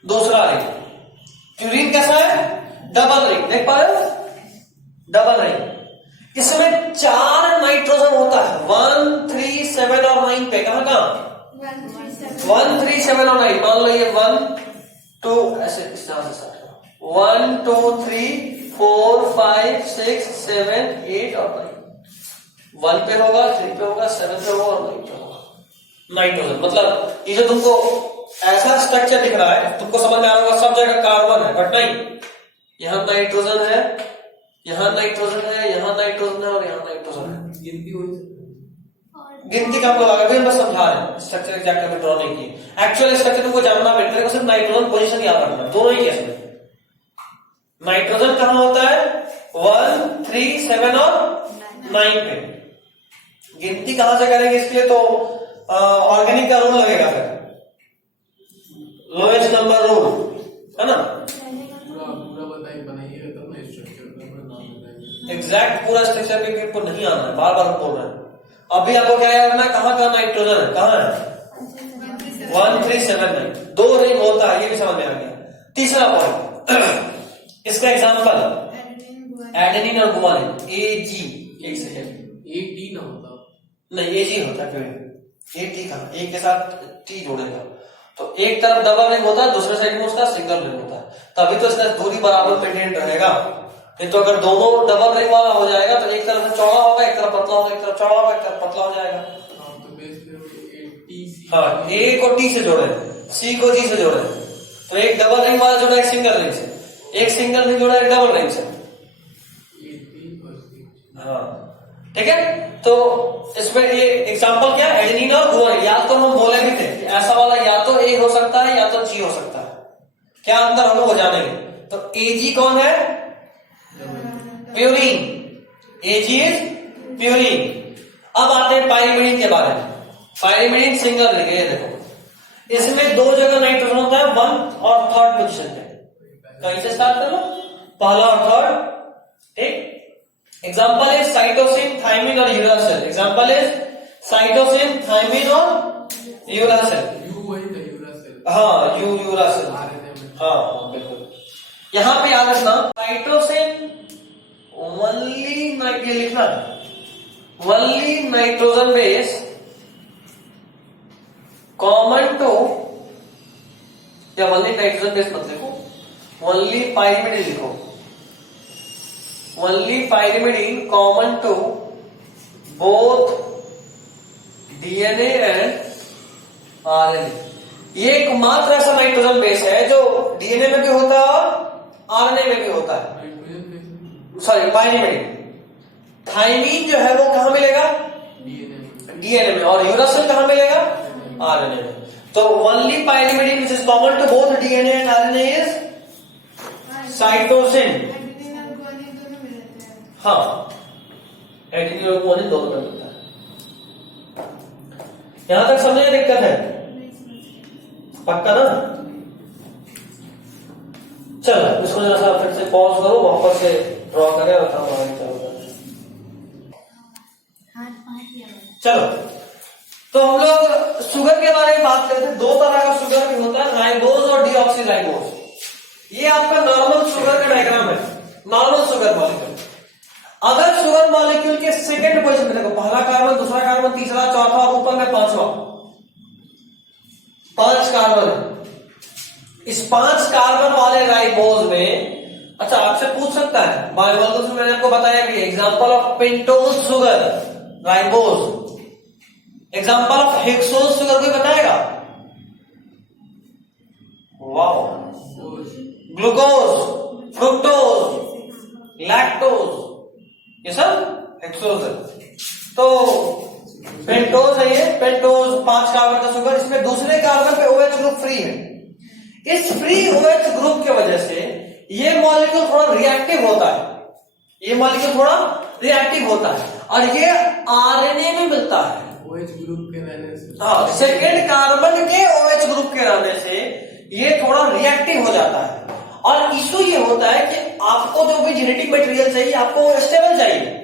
दूसरा रिंग। प्यूरिन कैसा है? डबल रिंग, देख पा रहे हो, डबल रिंग। इसमें 4 नाइट्रोजन होता है, 1, 3, 7 और 9 पे। कहां कहां? 1, 3, 7 और 9। मान लो ये 1, 2, ऐसे इस तरह से 1, 2, 3, 4, 5, 6, 7, 8 और 9। 1 पे होगा, 3 पे होगा, 7 पे होगा और 9 पे होगा नाइट्रोजन। मतलब ये जो तुमको ऐसा स्ट्रक्चर दिख रहा है, तुमको समझ में आ रहा होगा सब जगह कार्बन है, बट नहीं, यहां नाइट्रोजन है, यहां नाइट्रोजन है, यहां नाइट्रोजन है और यहां नाइट्रोजन है। गिनती हुई गिनती का आपको लगा, बस समझा रहे हैं, स्ट्रक्चर एग्जैक्ट करके ड्रॉ नहीं की। एक्चुअल स्ट्रक्चर तुमको जानना बेटर है, सिर्फ नाइट्रोजन पोजीशन याद रखना है, दोनों ही केस में। नाइट्रोजन कहां होता है? 1, 3, 7 और 9 पे। गिनती कहां से करेंगे इसके लिए? तो ऑर्गेनिक का रूल लगेगा, फिर लोएस्ट नंबर रूल है ना। पूरा बनाइएगा तब ना स्ट्रक्चर का नाम बताइए। एग्जैक्ट पूरा स्ट्रक्चर भी आपको नहीं आना है, बार बार बोल रहे हैं। अभी आपको क्या याद रखना है, कहां कहां नाइट्रोजन है, कहां है? 1, 3, 7, 9, 2 रिंग होता है, ये भी समझ में आ गया। तीसरा पॉइंट, इसका एग्जांपल एडेनिन और गुआनिन, AG। एक सेकेंड, एक डी ना होता नहीं AG होता है, क्यों? एक टी का एक के साथ टी जोड़ेगा, तो एक तरफ डबल रिंग होता है, दूसरे साइड में उसका सिंगल रिंग होता है, तभी तो इसका दूरी बराबर मेंटेन रहेगा। नहीं तो अगर दोनों डबल रिंग वाला हो जाएगा तो एक तरफ चौड़ा होगा, एक तरफ पतला होगा, एक तरफ चौड़ा होगा, एक तरफ पतला हो जाएगा। तो बेस हाँ, ए को टी से जोड़े, सी को जी से जोड़े, तो एक डबल रिंग वाला जोड़ा एक सिंगल रिंग से, एक सिंगल रिंग जोड़ा एक डबल रिंग से। हाँ, ठीक है। तो इसमें ये एग्जांपल क्या है, एडेनिन और गुआनिन। या तो हम बोले भी थे कि ऐसा वाला या तो ए हो सकता है या तो जी हो सकता है, क्या अंतर हमें वो जानेंगे। तो एजी कौन है? Purine, AG is purine. अब आते हैं पाइरिमिडीन के बारे में। पाइरिमिडीन सिंगल रिंग है, ये देखो, इसमें 2 जगह नाइट्रोजन होता है, 1 और 3rd पोजीशन पे। कहीं से स्टार्ट कर लो, पहला और 3rd, ठीक। एग्जाम्पल इज साइटोसिन, थायमिन और uracil. Example is cytosine, thymine और यूरासिल। यू वही था, यूरासिल। हाँ, यूरासिल। हाँ बिल्कुल। यहां पे याद रखना, साइटोसिन ओनली ये लिखना है, only nitrogen base common to, या ओनली नाइट्रोजन बेस मत लिखो, ओनली पाइरिमिडीन लिखो, only pyrimidine common to both DNA and RNA. ये एकमात्र ऐसा नाइट्रोजन बेस है जो डीएनए में भी होता है और आरएनए में भी होता है। Sorry, pyrimidine. थायमीन जो है वो कहां मिलेगा? डीएनए में। और यूरासिल कहां मिलेगा? आरएनए में। तो only pyrimidine which is common to both DNA and RNA is cytosine. हाँ, एडेनिन और गुआनिन दोनों में मिलता है। यहां तक समझने में दिक्कत है? पक्का ना? चलो इसको जरा सा फिर से पॉज करो, वापस से ड्रॉ करें और काम आगे चालू करें। चलो, तो हम लोग शुगर के बारे में बात करते हैं। 2 तरह का शुगर भी होता है, राइबोज और डीऑक्सीराइबोज। ये आपका नॉर्मल शुगर का डायग्राम है, नॉर्मल शुगर मॉलिक्यूल। अगर शुगर मॉलिक्यूल के सेकंड पोजीशन में देखो, पहला कार्बन, दूसरा कार्बन, तीसरा, चौथा और ऊपर में 5वां, 5 कार्बन है। इस 5 कार्बन वाले राइबोज में, अच्छा आपसे पूछ सकता है, बायोलॉजी में मैंने आपको बताया भी, example of pentose sugar ribose, example of hexose sugar कोई बताएगा? वाओ, ग्लूकोज, फ्रुक्टोज, लैक्टोज, ये सब हेक्सोज है। तो पेंटोज है, ये पेंटोज 5 कार्बन का शुगर। इसमें दूसरे कार्बन पे OH ग्रुप फ्री है। इस फ्री OH ग्रुप की वजह से ये मॉलिक्यूल थोड़ा रिएक्टिव होता है, ये मॉलिक्यूल थोड़ा रिएक्टिव होता है और ये आरएनए में मिलता है। OH ग्रुप के रहने से, हाँ, सेकेंड कार्बन के OH ग्रुप के रहने से ये थोड़ा रिएक्टिव हो जाता है। और इशू ये होता है कि आपको जो भी जेनेटिक मटेरियल चाहिए आपको स्टेबल चाहिए।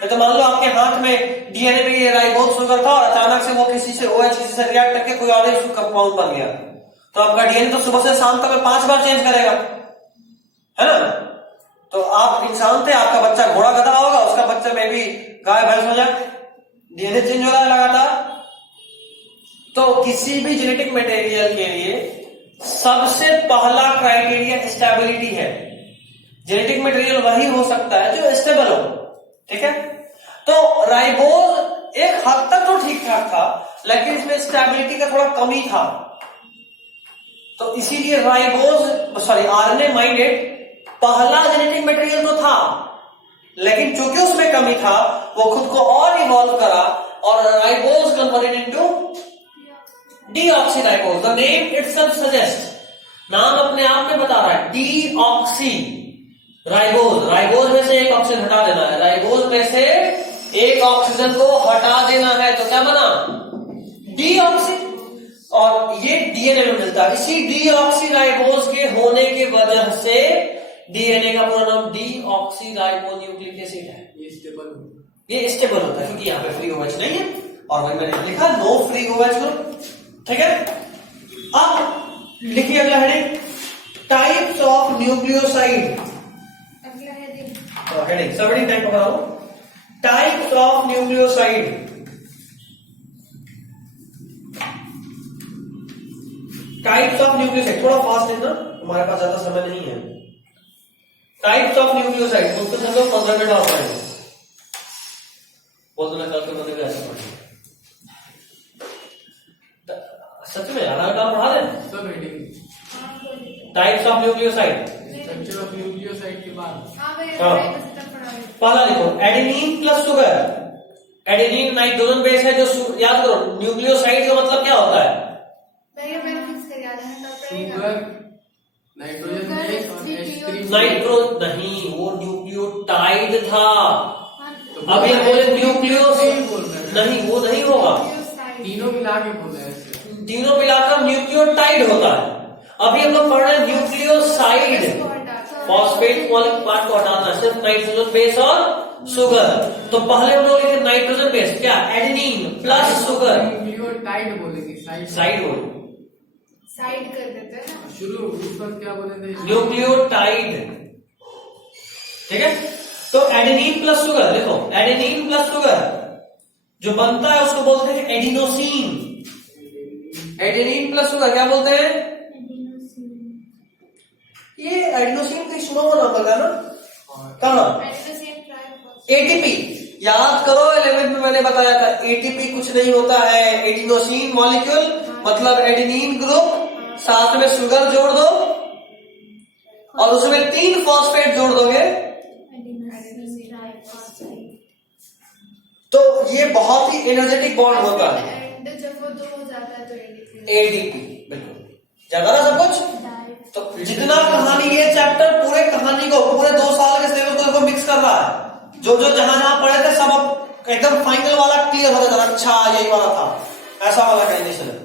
तो मान लो आपके हाथ में डीएनए में ये राइबोज शुगर था और अचानक से वो किसी से OH किसी से रिएक्ट करके कोई और कंपाउंड बन गया, तो आपका डीएनए तो सुबह से शाम तक 5 बार चेंज करेगा, है ना। तो आप इंसान थे, आपका बच्चा घोड़ा गधा होगा, उसका बच्चा में भी गाय भैंस हो जाए, डीएनए चेंज हो रहा है लगातार। तो किसी भी जेनेटिक मटेरियल के लिए सबसे पहला क्राइटेरिया स्टेबिलिटी है। जेनेटिक मटेरियल वही हो सकता है जो स्टेबल हो, ठीक है। तो राइबोज एक हद तक तो ठीक ठाक था, लेकिन इसमें स्टेबिलिटी का थोड़ा कमी था, तो इसीलिए आरएनए माइंडेड पहला जेनेटिक मटेरियल तो था, लेकिन चूंकि उसमें कमी था वो खुद को और इवॉल्व करा और ribose converted into deoxyribose. The name itself suggest, नाम अपने आप में बता रहा है, डीऑक्सी राइबोज। राइबोज में से एक ऑक्सीजन हटा देना है, राइबोज में से एक ऑक्सीजन को हटा देना है, तो क्या बना, डीऑक्सी। और ये डीएनए में मिलता है। इसी डीऑक्सीराइबोज के होने की वजह से डीएनए का पूरा नाम डीऑक्सीराइबोन्यूक्लिक एसिड है। ये स्टेबल ये स्टेबल होता है क्योंकि यहाँ पे फ्री OH नहीं है, और वही मैंने लिखा नो फ्री OH ग्रुप, ठीक है। अब लिखिए अगला हेडिंग, टाइप्स ऑफ न्यूक्लियोसाइड। अगला हेडिंग, हेडिंग सब हेडिंग टाइप पकड़ा लो, types of nucleoside. Types of nucleoside, थोड़ा फास्ट लिखना, हमारे पास ज्यादा समय नहीं है। टाइप्स ऑफ न्यूक्लियोसाइड, उसको हम लोग 15 मिनट और पढ़ेंगे, बोल दो ना कल के बंदे भी ऐसा पढ़ेंगे। सच में आधा घंटा पढ़ा दें सब heading. Types of nucleoside. Structure of nucleoside के बाद हाँ भाई पहला लिखो adenine plus sugar. Adenine nitrogen base है, जो याद करो न्यूक्लियोसाइड का मतलब क्या होता है, भैया मैंने फिक्स कर याद है तब पड़ेगा। शुगर, नाइट्रोजन बेस और H3। नाइट्रो नहीं, वो न्यूक्लियोटाइड था। अभी हम बोले न्यूक्लियोसाइड नहीं, वो नहीं होगा, तीनों मिला के बोले ऐसे, तीनों मिलाकर न्यूक्लियोटाइड होता है। अभी हम लोग पढ़ रहे हैं न्यूक्लियोसाइड, फॉस्फेट मॉलिक्यूल पार्ट को हटाना है, सिर्फ नाइट्रोजन बेस और शुगर। तो पहले हम लोग लिखे नाइट्रोजन बेस, क्या एडेनिन प्लस शुगर, न्यूक्लियोटाइड बोलेंगे, साइड बोल, साइड कर देते हैं ना। शुरू उस वक्त क्या बोले थे, न्यूक्लियोटाइड, ठीक है। तो एडेनिन प्लस शुगर, देखो एडेनिन प्लस शुगर जो बनता है उसको बोलते हैं एडिनोसिन। एडेनिन प्लस शुगर क्या बोलते हैं, ये एडिनोसिन का सुना हुआ नाम लगा ना, कहा एटीपी। याद करो 11th में मैंने बताया था, एटीपी कुछ नहीं होता है, एडिनोसिन मॉलिक्यूल मतलब एडेनिन ग्रुप, साथ में शुगर जोड़ दो और उसमें 3 फॉस्फेट जोड़ दोगे, तो ये बहुत ही एनर्जेटिक बॉन्ड होता है। एंड जब वो 2 हो जाता है तो एडीपी, बिल्कुल ज्यादा ना सब कुछ। तो जितना कहानी ये चैप्टर पूरे कहानी को पूरे 2 साल के सिलेबस को मिक्स कर रहा है, जो जो जहां जहां पढ़े थे सब अब एकदम फाइनल वाला क्लियर हो जाता है। अच्छा यही वाला था, ऐसा वाला कंडीशन है।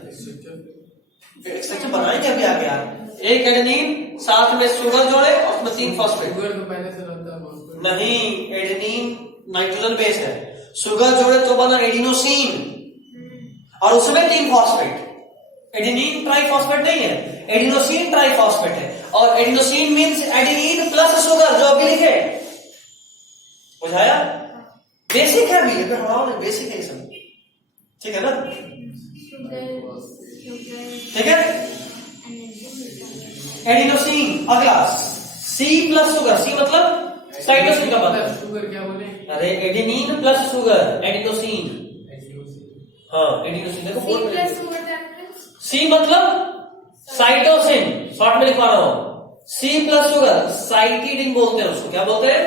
स्ट्रक्चर बनाएंगे अभी आगे यार, एक एडेनिन साथ में शुगर जोड़े और उसमें 3 फॉस्फेट। शुगर तो पहले से रहता है नहीं, एडेनिन नाइट्रोजन बेस है, शुगर जोड़े तो बना एडिनोसिन और उसमें 3 फॉस्फेट। एडेनिन ट्राइफॉस्फेट नहीं है, एडिनोसिन ट्राइफॉस्फेट है, और adenosine means adenine plus sugar, जो अभी लिखे, बुझाया। बेसिक है अभी, बेसिक है ये सब, ठीक है ना, ठीक है। एडिनोसिन, अगला सी प्लस शुगर, सी मतलब साइटोसिन का मतलब, शुगर क्या बोले, अरे एडेनिन प्लस शुगर एडिनोसिन, हाँ एडिनोसिन देखो बोल रहे हैं। सी मतलब साइटोसिन, शॉर्ट में लिखवा रहा हूं, सी प्लस शुगर साइटिडिन बोलते हैं उसको, क्या बोलते हैं,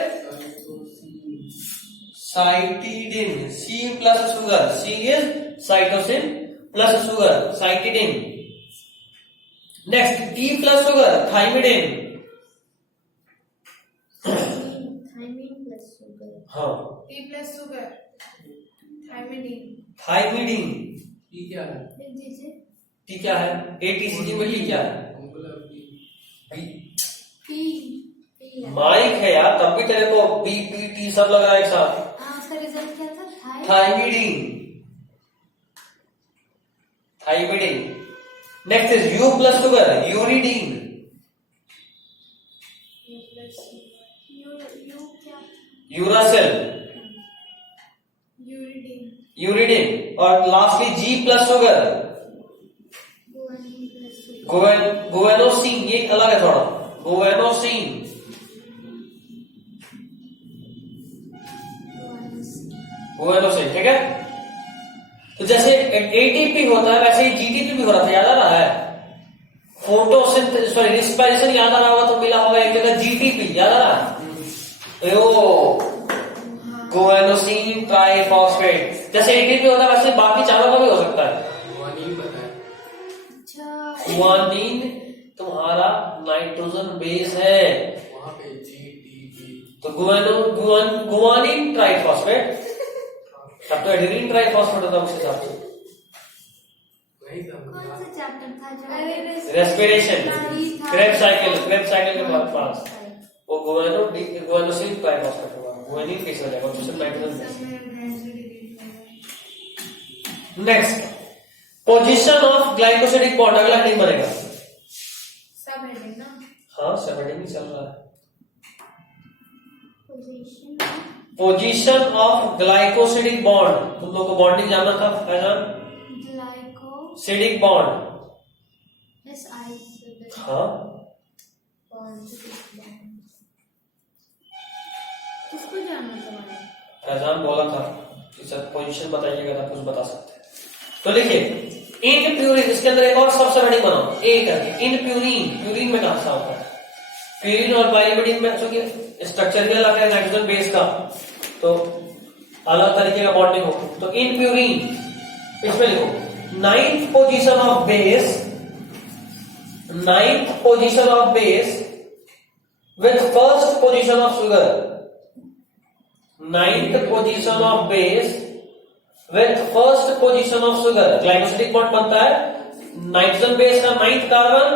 cytidine. C plus sugar, C is cytosine plus sugar cytidine. Next T plus sugar thymidine, हाँ, T plus sugar. Thymidine. Thymidine. ये क्या है? टी क्या है? ATCG में टी क्या है? हमको लगा कि माइक है यार, तब भी तेरे को BPT सब लग रहा है एक साथ। उसका रिजल्ट क्या था? Thymidine, thymidine. Next is U plus sugar, uridine. U plus क्या? यूरासेल, Uridine. यूरिडीन। और लास्टली G प्लस शुगर, गुवेनोसिन। ये अलग है थोड़ा, गुवेनोसिन। गुवेनोसिन, ठीक है। तो जैसे ATP होता है वैसे ही GTP भी हो रहा था, याद आ रहा है? फोटोसिंथेसिस, सॉरी रिस्पिरेशन याद आ रहा होगा तो मिला होगा एक जगह GTP, याद आ रहा है? गुवेनोसिन ट्राइफॉस्फेट। जैसे ATP होता है वैसे बाकी चारों का भी हो सकता है। गुआनिन पता है। गुआनिन तुम्हारा नाइट्रोजन बेस है, वहां पे GTP। तो गुआनिन ट्राइफॉस्फेट। अब तो एडेनिन ट्राइफॉस्फेट होता है उस हिसाब से। नहीं था। कौन सा चैप्टर था जो रेस्पिरेशन, क्रेब्स साइकिल के पास वो गुआनोसिन ट्राइफॉस्फेट होगा, गुआनिन बेस हो जाएगा, उससे nitrogen base. Next, position of glycosidic bond, अगला हेडिंग बनेगा। सब हेडिंग ना? हाँ, सब हेडिंग ही चल रहा है। पोजीशन ऑफ ग्लाइकोसिडिक बॉन्ड, तुम लोगों को बॉन्डिंग जानना था फैजान? सिडिक बॉन्ड। हाँ, किसको जानना था? फैजान बोला था कि सर पोजीशन बताइएगा तो कुछ बता सकते हैं। तो लिखिए, इन प्यूरिन, इसके अंदर एक और सबसे बड़ी बनाओ ए करके। इन प्यूरिन, प्यूरिन में कहां सा होता है? प्यूरिन और पाइरिमिडीन में चूंकि स्ट्रक्चर भी अलग है नाइट्रोजन बेस का, तो अलग तरीके का बॉन्डिंग हो। तो इन प्यूरिन, इसमें लिखो 9th position of base, 9th position of base with 1st position of sugar. 9th position of base with 1st position of sugar. Glycosidic bond बनता है नाइट्रोजन बेस का 9th कार्बन,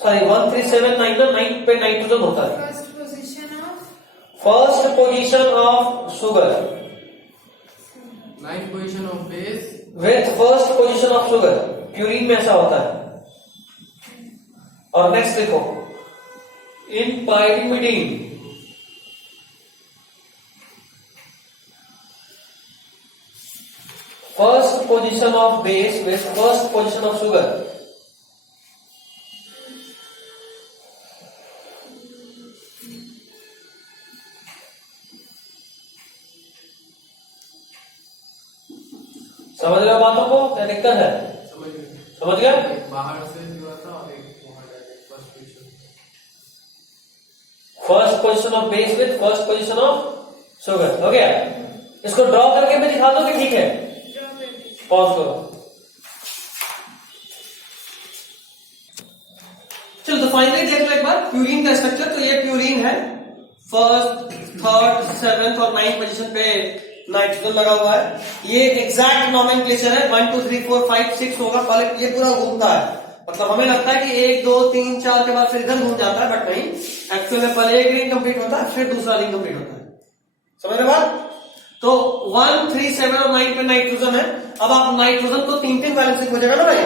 सॉरी 1379 ना, 9th पे nitrogen होता है। First position of sugar 9th position of base with 1st position of sugar. Purine में ऐसा होता है। और नेक्स्ट देखो, in pyrimidine, first position of base with 1st position of sugar. समझ रहे हो बातों को? क्या दिक्कत है? समझ गया? एक बाहर से जुड़ा था और एक वहां direct first position. First position of base with 1st position of sugar. हो गया? इसको ड्रॉ करके भी दिखा दो कि ठीक है? पॉज करो। चलो तो फाइनली देख लो एक बार प्यूरिन का स्ट्रक्चर। तो ये प्यूरिन है, 1st, 3rd, 7th और 9th पोजीशन पे नाइट्रोजन लगा हुआ है। ये एग्जैक्ट नॉमेनक्लेचर है, 1 2 3 4 5 6 होगा। पहले ये पूरा घूमता है, मतलब हमें लगता है कि 1 2 3 4 के बाद फिर इधर घूम जाता है, बट नहीं, एक्चुअली में पहले एक रिंग कंप्लीट होता है फिर दूसरा रिंग कंप्लीट होता है। समझ रहे बात? तो 1 3 7 और 9 पे नाइट्रोजन है। अब आप नाइट्रोजन को 3 वैलेंसी हो जाएगा ना भाई,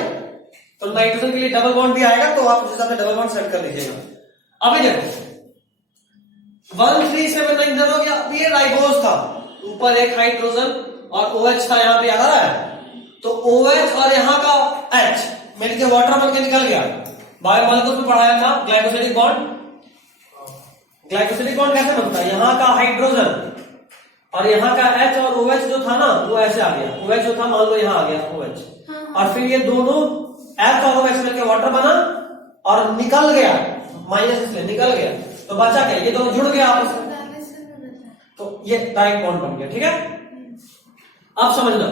तो नाइट्रोजन के लिए डबल बॉन्ड भी आएगा, तो आप उस हिसाब से डबल बॉन्ड सेट कर लीजिएगा। अभी देखो 1 3 7 9 इधर हो गया। अब ये राइबोज था, ऊपर एक हाइड्रोजन और OH था, यहाँ पे आ रहा है। तो OH और यहाँ का H मिलकर वाटर बन के निकल गया। बायोमॉलिक्यूल्स में पढ़ाया था ग्लाइकोसिडिक बॉन्ड। ग्लाइकोसिडिक बॉन्ड कैसे बनता है? यहाँ का हाइड्रोजन और यहाँ का H और OH जो था ना, वो ऐसे आ गया। OH जो था मान लो यहाँ आ गया OH, और फिर ये दोनों H और OH मिलकर वाटर बना और निकल गया, माइनस इसलिए निकल गया, तो बचा क्या? ये दोनों जुड़ गया आपस में, तो ये डायरेक्ट बॉन्ड बन गया। ठीक है, अब समझना,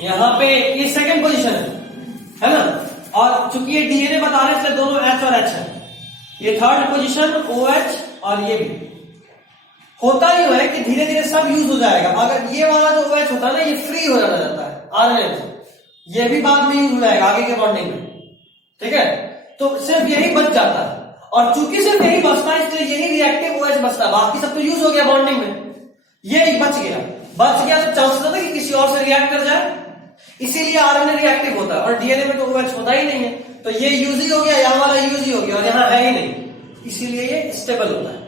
यहां पे ये सेकंड पोजीशन है ना, और चूंकि ये डीएनए बता रहे हैं इसलिए दोनों H और H है। ये 3rd पोजीशन OH और ये भी होता ही है कि धीरे धीरे सब यूज हो जाएगा। अगर ये वाला जो OH होता है ना, ये फ्री हो जाता है RNA से, ये भी बाद में यूज हो जाएगा आगे के बॉन्डिंग में, ठीक है। तो सिर्फ यही बच जाता है, और चूंकि सिर्फ यही बचता है इसलिए यही रिएक्टिव OH बचता है, बाकी सब तो यूज हो गया बॉन्डिंग में, ये बच गया तो चांस था कि किसी और से रिएक्ट कर जाए, इसीलिए RNA रिएक्टिव होता है। और DNA में तो OH होता ही नहीं है, तो ये यूज ही हो गया, यहाँ वाला यूज ही हो गया, और यहाँ है ही नहीं, इसीलिए ये स्टेबल होता है,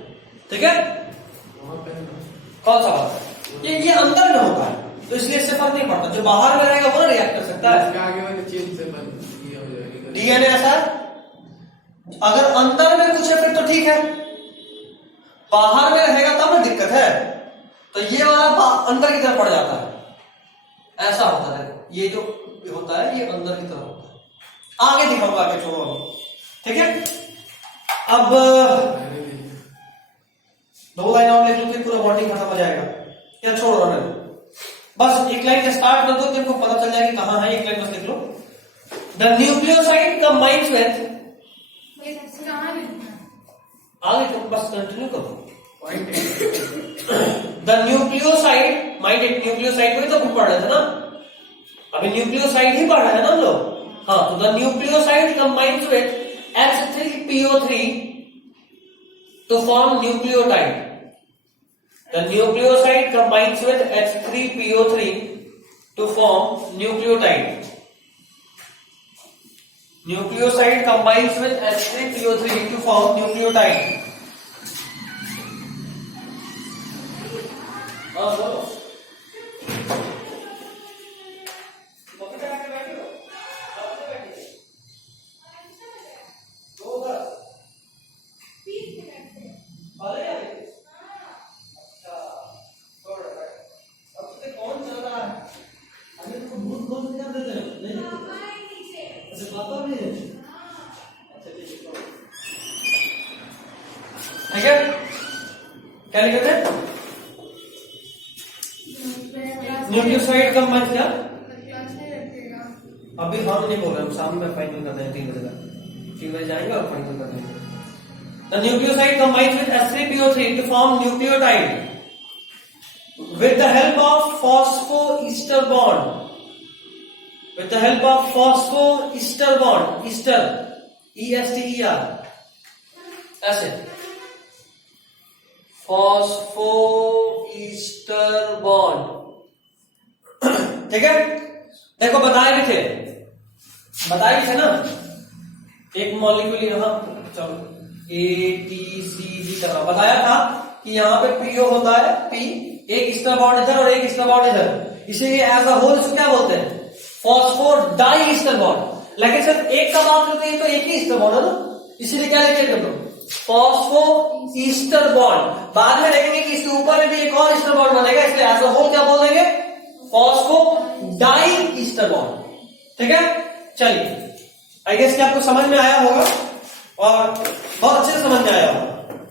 ठीक है। कौन सा बात? ये अंदर में होता है, तो इसलिए इससे फर्क नहीं पड़ता, जो बाहर में रहेगा वो ना रिएक्ट कर सकता है। इसके आगे वाली चेन से बंद किया हो जाएगा। DNA ऐसा अगर अंदर में कुछ है फिर तो ठीक है, बाहर में रहेगा तब ना दिक्कत है। तो ये वाला अंदर की तरफ पड़ जाता है, ऐसा होता है। ये जो होता है ये अंदर की तरफ होता है, आगे दिखाऊंगा, आगे छोड़ो अभी, ठीक है। अब 2 लाइन और लिख लो तो पूरा बॉन्डिंग खत्म हो जाएगा, या छोड़ो ना, बस एक लाइन स्टार्ट कर दो, तुमको पता चल जाएगा कहां है। एक लाइन बस लिख लो, द न्यूक्लियोसाइड कंबाइंस विद, आगे तुम बस कंटिन्यू करो। The nucleoside, mind it, nucleoside को ही तो हम पढ़ रहे थे ना, अभी न्यूक्लियोसाइड ही पढ़ रहे हैं ना हम लोग। हाँ, तो the nucleoside combines with H3PO3 to form nucleotide. The nucleoside combines with H3PO3 to form nucleotide. Nucleoside combines with H3PO3 to form nucleotide. हाँ बोलो। ठीक है, क्या लिखे थे? न्यूक्लियोसाइड का मंच क्या? अभी हम नहीं बोल रहे, हम शाम में फाइनल करते हैं 3 बजे तक, 3 बजे जाएंगे और फाइनल कर देंगे। The nucleoside combines with H3PO3 to form nucleotide with the help of phosphoester bond. With the help of phosphoester bond, ester, ESTER, ऐसे फॉस्फोईस्टर बॉन्ड, ठीक है। देखो बताए भी थे ना, एक मॉलिक्यूल यहां, चलो ATCG करना बताया था कि यहाँ पे PO होता है, P, एक ईस्टर बॉन्ड इधर और एक ईस्टर बॉन्ड इधर, इसीलिए एज अ होल इसको क्या बोलते हैं? फॉस्फोडाइईस्टर बॉन्ड। लेकिन सिर्फ एक का बात करते हैं तो एक ही ईस्टर बॉन्ड है ना, इसीलिए क्या लिखे कर दो? फॉस्फोईस्टर बॉन्ड। बाद में देखेंगे कि इसके ऊपर में भी एक और ईस्टर बॉन्ड बनेगा, इसलिए एज अ होल क्या बोल देंगे? फॉस्फोडाइईस्टर बॉन्ड, ठीक है। चलिए, आई गेस कि आपको समझ में आया होगा, और बहुत अच्छे से समझ में आया होगा।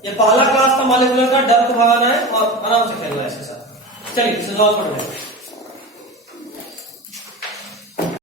ये पहला क्लास था मॉलिक्यूलर का, डर को भगाना है और आराम से खेलना है इसके साथ। चलिए, इसे सॉल्व करते हैं।